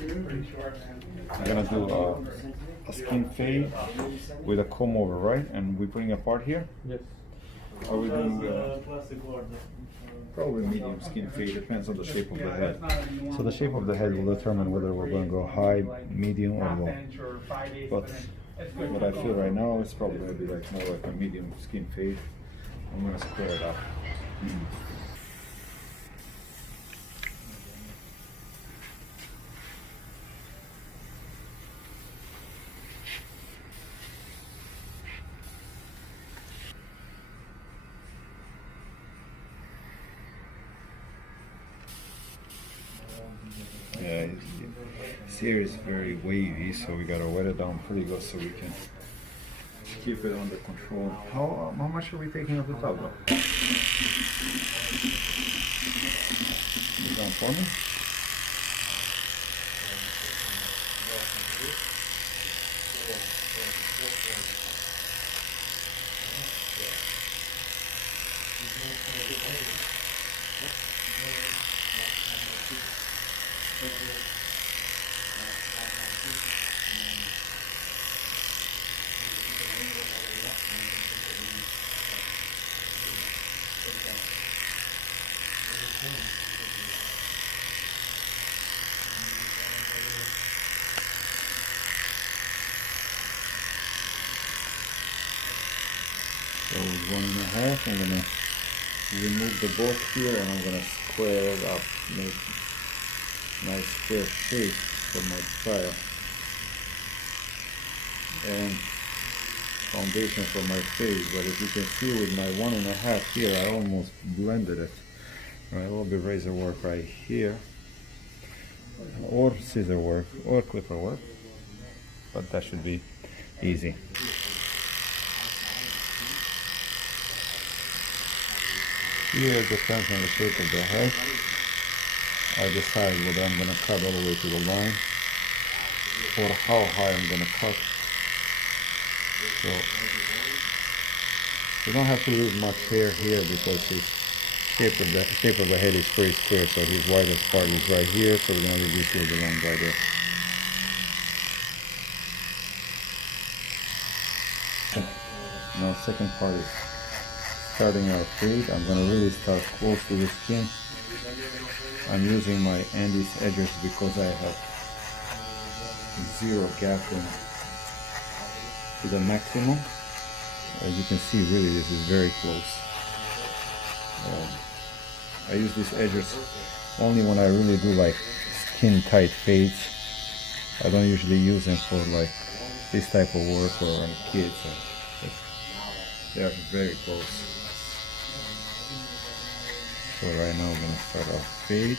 I'm gonna do a skin fade with a comb over, right? And we're putting a part here. Yes. Are we doing probably medium skin fade? Depends on the shape of the head. So the shape of the head will determine whether we're going to go high, medium, or low. But what I feel right now, it's probably going to be like more like a medium skin fade. I'm going to square it up. Yeah, this here is very wavy, so we gotta wet it down pretty good so we can keep it under control. How much are we taking off the top though? You down for me? So 1.5, I'm gonna remove the bolt here and I'm gonna square it up, make nice square shape for my style. And foundation for my face, but as you can see with my 1.5 here, I almost blended it. Right, a little bit razor work right here, or scissor work, or clipper work, but that should be easy. Here it depends on the shape of the head. I decide whether I'm going to cut all the way to the line or how high I'm going to cut. So you don't have to lose much hair here because his shape of the head is pretty square, so his widest part is right here, so we're going to leave this little line right there. Now second part is starting our fade. I'm going to really start close to the skin. I'm using my Andes edges because I have zero gap in to the maximum. As you can see, really this is very close. I use these edges only when I really do like skin tight fades. I don't usually use them for like this type of work or on kids. They are very close. So right now we're going to start our fade.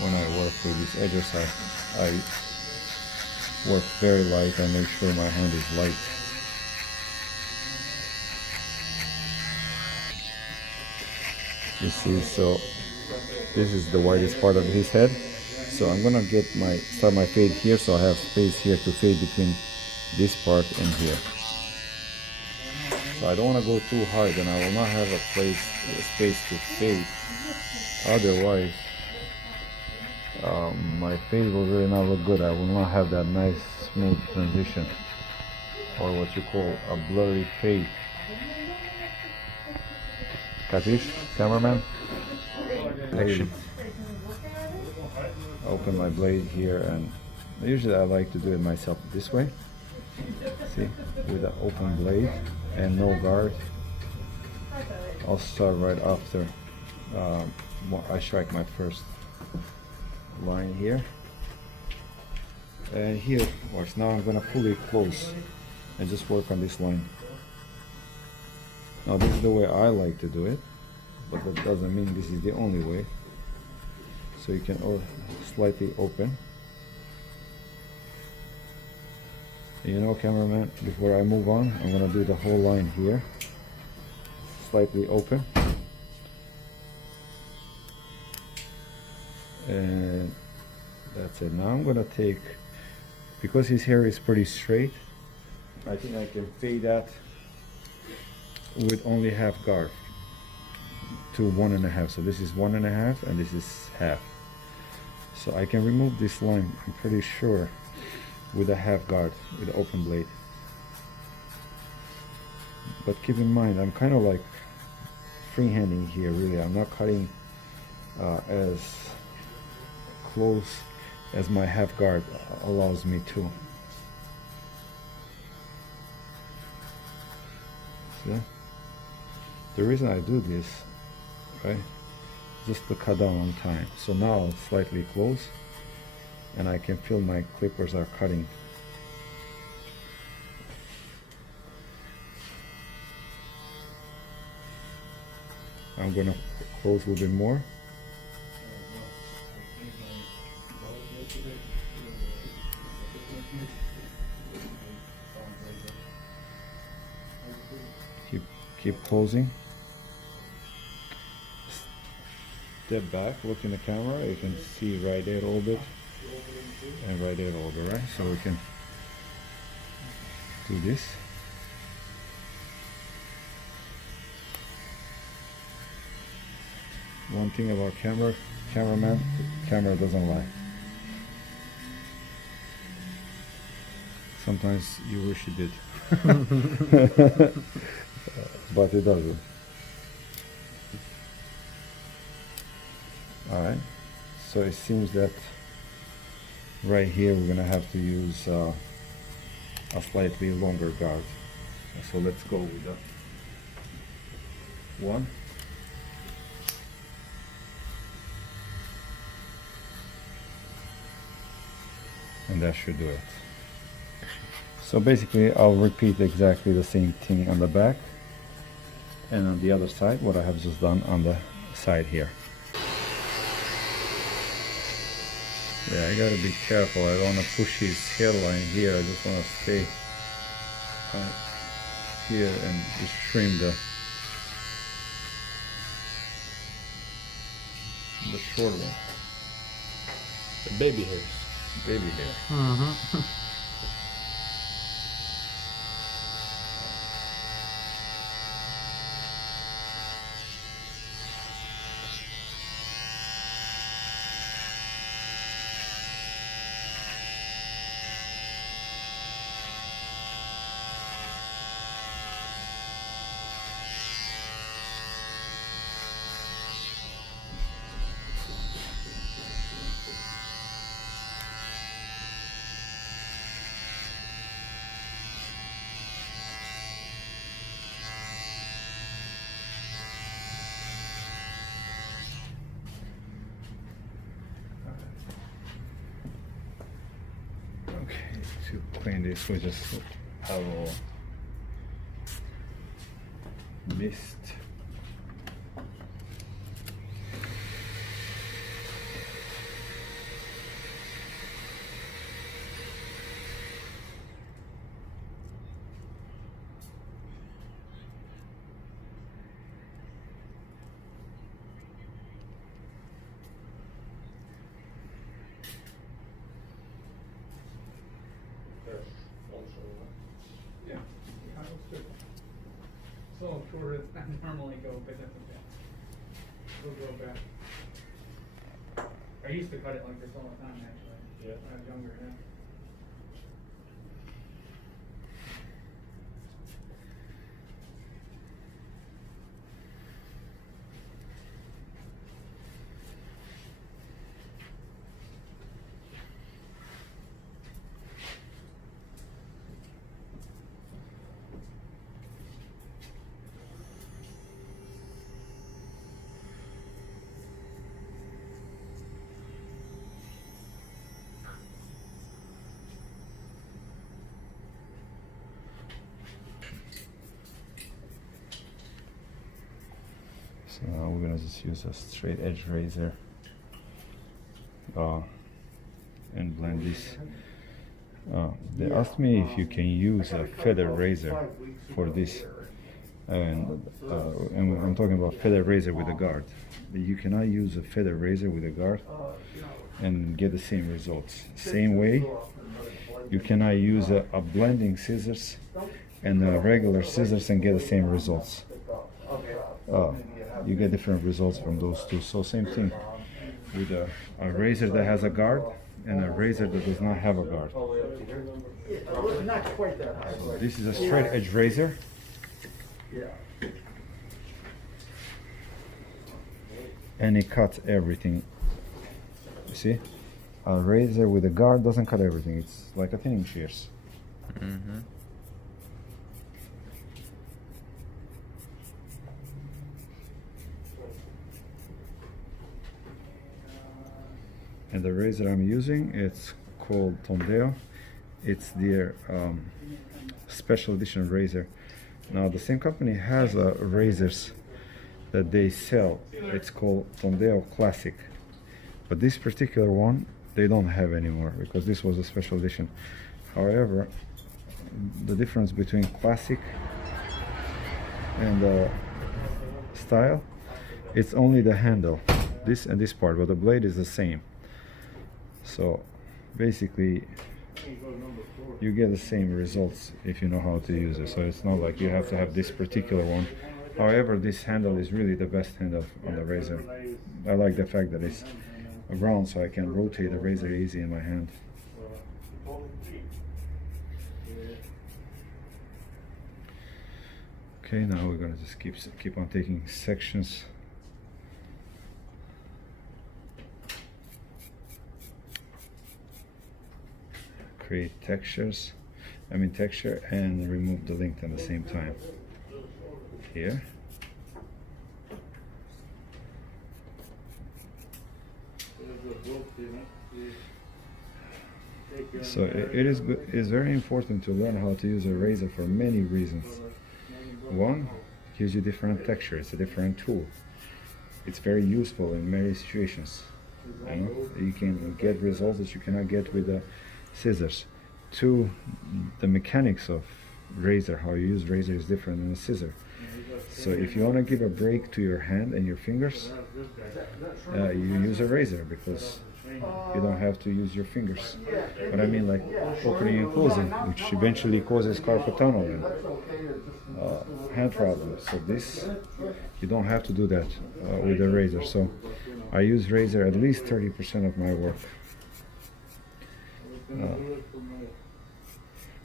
When I work with these edges, I work very light. I make sure my hand is light. You see, so this is the widest part of his head. So I'm gonna start my fade here, so I have space here to fade between this part and here. So I don't want to go too high, then I will not have a space to fade. Otherwise, my fade will really not look good. I will not have that nice smooth transition, or what you call a blurry fade. Capiche, cameraman? Action. Open my blade here, and usually I like to do it myself this way. See, with an open blade and no guard. I'll start right after I strike my first line here. And here works. Now I'm gonna pull it close and just work on this line. Now this is the way I like to do it, but that doesn't mean this is the only way. So you can slightly open. You know, cameraman, before I move on, I'm gonna do the whole line here. Slightly open. And that's it. Now I'm gonna take because his hair is pretty straight, I think I can fade that with only half guard to 1.5. So this is 1.5 and this is half. So I can remove this line, I'm pretty sure, with a half guard, with an open blade. But keep in mind, I'm kind of like freehanding here, really. I'm not cutting as close as my half guard allows me to. See? The reason I do this, right, just to cut down on time. So now it's slightly close and I can feel my clippers are cutting. I'm gonna close a little bit more. Keep closing. Step back, look in the camera. You can see right there a little bit, and right there a little bit, right? So we can do this. One thing about cameraman, camera doesn't lie. Sometimes you wish it did. But it doesn't. Alright, so it seems that right here we're gonna have to use a slightly longer guard. So let's go with that. One. And that should do it. So basically I'll repeat exactly the same thing on the back and on the other side, what I have just done on the side here. Yeah, I gotta be careful. I don't want to push his hairline here. I just want to stay here and just trim the short one. The baby hairs. Baby hair. Mm-hmm. Okay, to clean this, we just have a little mist. Yeah, so shorter than I normally go, but that's okay. We'll go back. I used to cut it like this all the time, actually. Yeah. When I was younger, yeah. So now we're gonna just use a straight edge razor and blend this. They asked me if you can use a feather razor for this, and I'm talking about feather razor with a guard. You cannot use a feather razor with a guard and get the same results. Same way You cannot use a blending scissors and regular scissors and get the same results. You get different results from those two. So same thing with a razor that has a guard and a razor that does not have a guard. Not quite that high. So this is a straight edge razor. And it cuts everything. You see? A razor with a guard doesn't cut everything. It's like a thinning shears. Mm-hmm. And the razor I'm using, it's called Tondeo. It's their special edition razor. Now the same company has razors that they sell. It's called Tondeo Classic. But this particular one, they don't have anymore because this was a special edition. However, the difference between classic and style, it's only the handle, this and this part, but the blade is the same. So basically you get the same results if you know how to use it. So it's not like you have to have this particular one. However, this handle is really the best handle on the razor. I like the fact that it's round, so I can rotate the razor easy in my hand. Okay, now we're gonna just keep on taking sections. Create texture and remove the length at the same time. Here. So it's very important to learn how to use a razor for many reasons. One, it gives you different texture. It's a different tool. It's very useful in many situations. You know, you can get results that you cannot get with the scissors. Two, the mechanics of razor, how you use razor is different than a scissor. So if you want to give a break to your hand and your fingers, you use a razor because you don't have to use your fingers. But I mean like opening and closing, which eventually causes carpal tunnel and hand problems. So this, you don't have to do that with a razor. So I use razor at least 30% of my work. And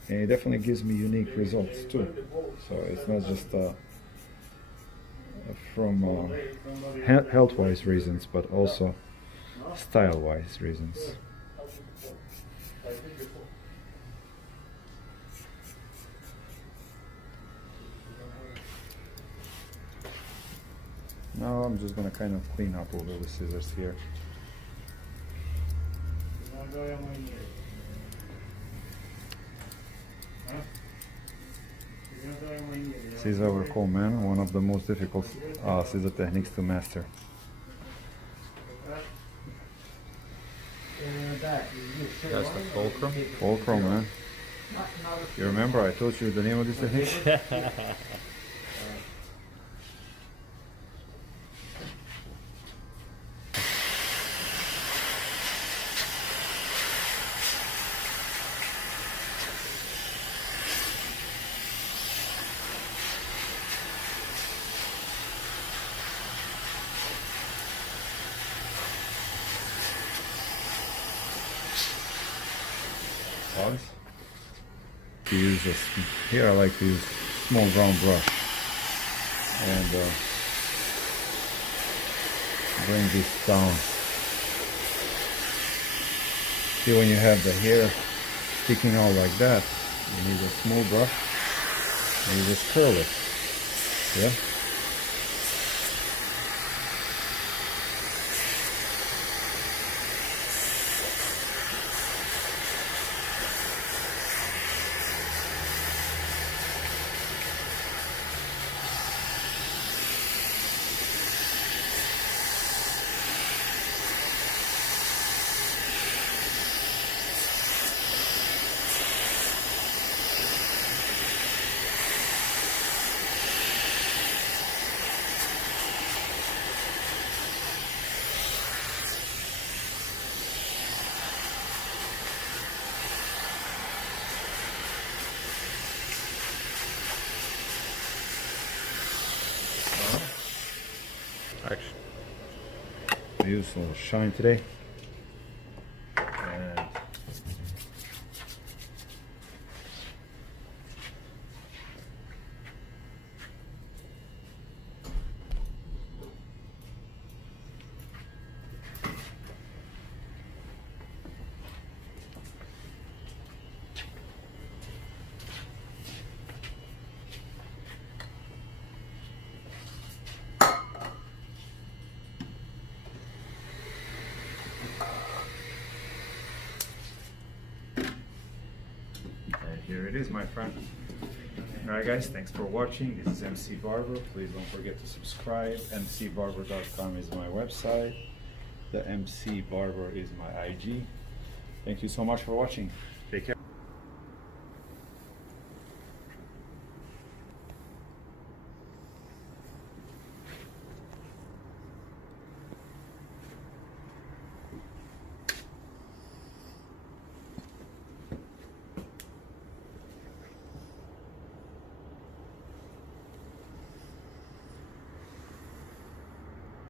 it definitely gives me unique results too. So it's not just from health-wise reasons, but also style-wise reasons. Now I'm just gonna kind of clean up over the scissors here. Scissor overcall, man, one of the most difficult scissor techniques to master. That's the fulcrum. Fulcrum, man. You remember I told you the name of this technique? To use this, here I like to use small round brush and bring this down. See, when you have the hair sticking out like that, you need a small brush and you just curl it. Yeah. juice, a little shine today. And here it is, my friend. Alright guys, thanks for watching. This is MC Barber. Please don't forget to subscribe. mcbarber.com is my website. The MC Barber is my IG. Thank you so much for watching. Take care.